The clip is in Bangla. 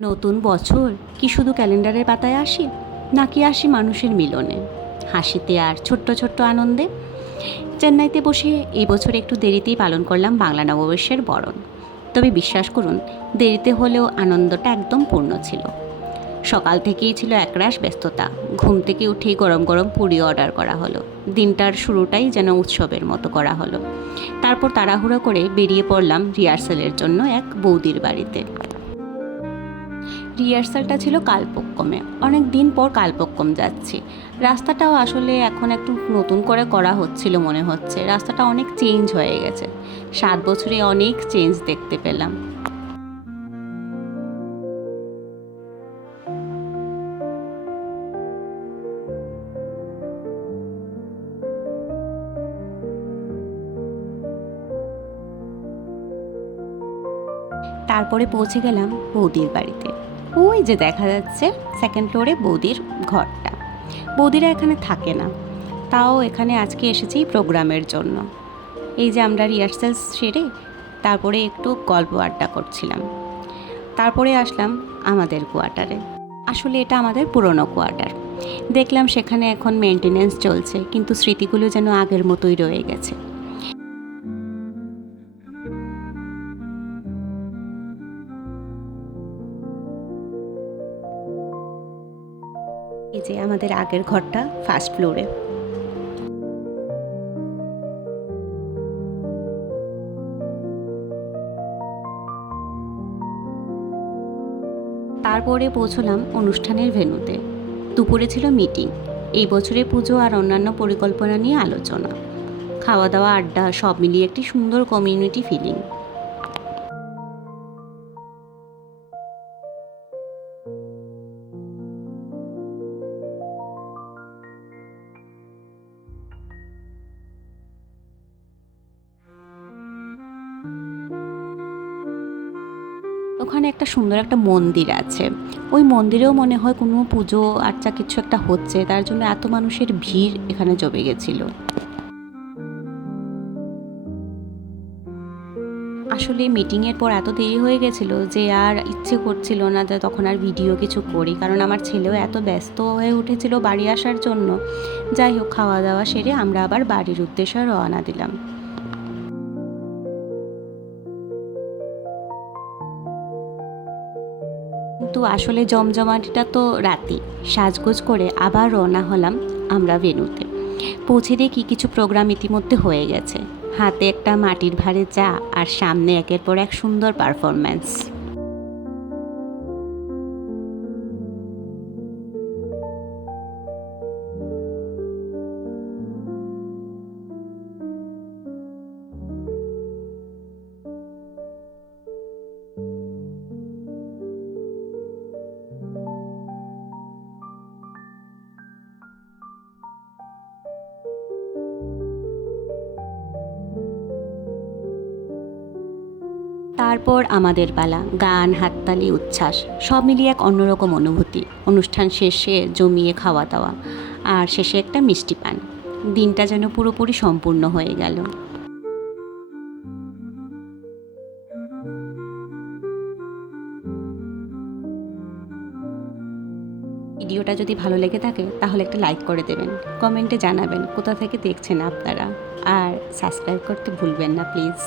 নতুন বছর কি শুধু ক্যালেন্ডারের পাতায় আসি, নাকি আসি মানুষের মিলনে, হাসিতে আর ছোট্ট ছোট্ট আনন্দে? চেন্নাইতে বসে এই বছর একটু দেরিতেই পালন করলাম বাংলা নববর্ষের বরণ। তবে বিশ্বাস করুন, দেরিতে হলেও আনন্দটা একদম পূর্ণ ছিল। সকাল থেকেই ছিল একরাশ ব্যস্ততা। ঘুম থেকে উঠেই গরম গরম পুরি অর্ডার করা হলো। দিনটার শুরুটাই যেন উৎসবের মতো করা হলো। তারপর তাড়াহুড়ো করে বেরিয়ে পড়লাম রিহার্সালের জন্য এক বৌদির বাড়িতে। রিহার্সালটা ছিল কালপক্কমে। অনেক দিন পর কালপক্কম যাচ্ছি। রাস্তাটাও আসলে এখন একটু নতুন করে করা হচ্ছিল মনে হচ্ছে। রাস্তাটা অনেক চেঞ্জ হয়ে গেছে। 7 বছরে অনেক চেঞ্জ দেখতে পেলাম। তারপরে পৌঁছে গেলাম বৌদির বাড়িতে। ওই যে দেখা যাচ্ছে সেকেন্ড ফ্লোরে বৌদির ঘরটা। বৌদিরা এখানে থাকে না, তাও এখানে আজকে এসেছি প্রোগ্রামের জন্য। এই যে আমরা রিহার্সাল সেরে তারপরে একটু গল্প আড্ডা করছিলাম। তারপরে আসলাম আমাদের কোয়ার্টারে। আসলে এটা আমাদের পুরনো কোয়ার্টার। দেখলাম সেখানে এখন মেনটেনেন্স চলছে, কিন্তু স্মৃতিগুলো যেন আগের মতোই রয়ে গেছে। এই যে আমাদের আগের ঘরটা ফার্স্ট ফ্লোরে। তারপরে পৌঁছলাম অনুষ্ঠানের ভেন্যুতে। দুপুরে ছিল মিটিং, এই বছরে পুজো আর অন্যান্য পরিকল্পনা নিয়ে আলোচনা। খাওয়া দাওয়া, আড্ডা সব মিলিয়ে একটি সুন্দর কমিউনিটি ফিলিং। ওখানে একটা সুন্দর একটা মন্দির আছে। ওই মন্দিরেও মনে হয় কোনো পুজো আর্চা কিছু একটা হচ্ছে, তার জন্য এত মানুষের ভিড় এখানে জমে গেছিল। আসলে মিটিংয়ের পর এত দেরি হয়ে গেছিল যে আর ইচ্ছে করছিল না যে তখন আর ভিডিও কিছু করি, কারণ আমার ছেলেও এত ব্যস্ত হয়ে উঠেছিল বাড়ি আসার জন্য। যাই হোক, খাওয়া দাওয়া সেরে আমরা আবার বাড়ির উদ্দেশ্যে রওনা দিলাম। কিন্তু আসলে জমজমাটিটা তো রাতেই। সাজগোজ করে আবার রওনা হলাম আমরা ভেন্যুতে। পৌঁছে দেখি কিছু প্রোগ্রাম ইতিমধ্যে হয়ে গেছে। হাতে একটা মাটির ভাঁড়ে চা, আর সামনে একের পর এক সুন্দর পারফরম্যান্স। তারপর আমাদের পালা। গান, হাততালি, উচ্ছ্বাস সব মিলিয়ে এক অন্যরকম অনুভূতি। অনুষ্ঠান শেষে জমিয়ে খাওয়া দাওয়া, আর শেষে একটা মিষ্টি পান। দিনটা যেন পুরোপুরি সম্পূর্ণ হয়ে গেল। ভিডিওটা যদি ভালো লেগে থাকে তাহলে একটা লাইক করে দেবেন, কমেন্টে জানাবেন কোথা থেকে দেখছেন আপনারা, আর সাবস্ক্রাইব করতে ভুলবেন না প্লিজ।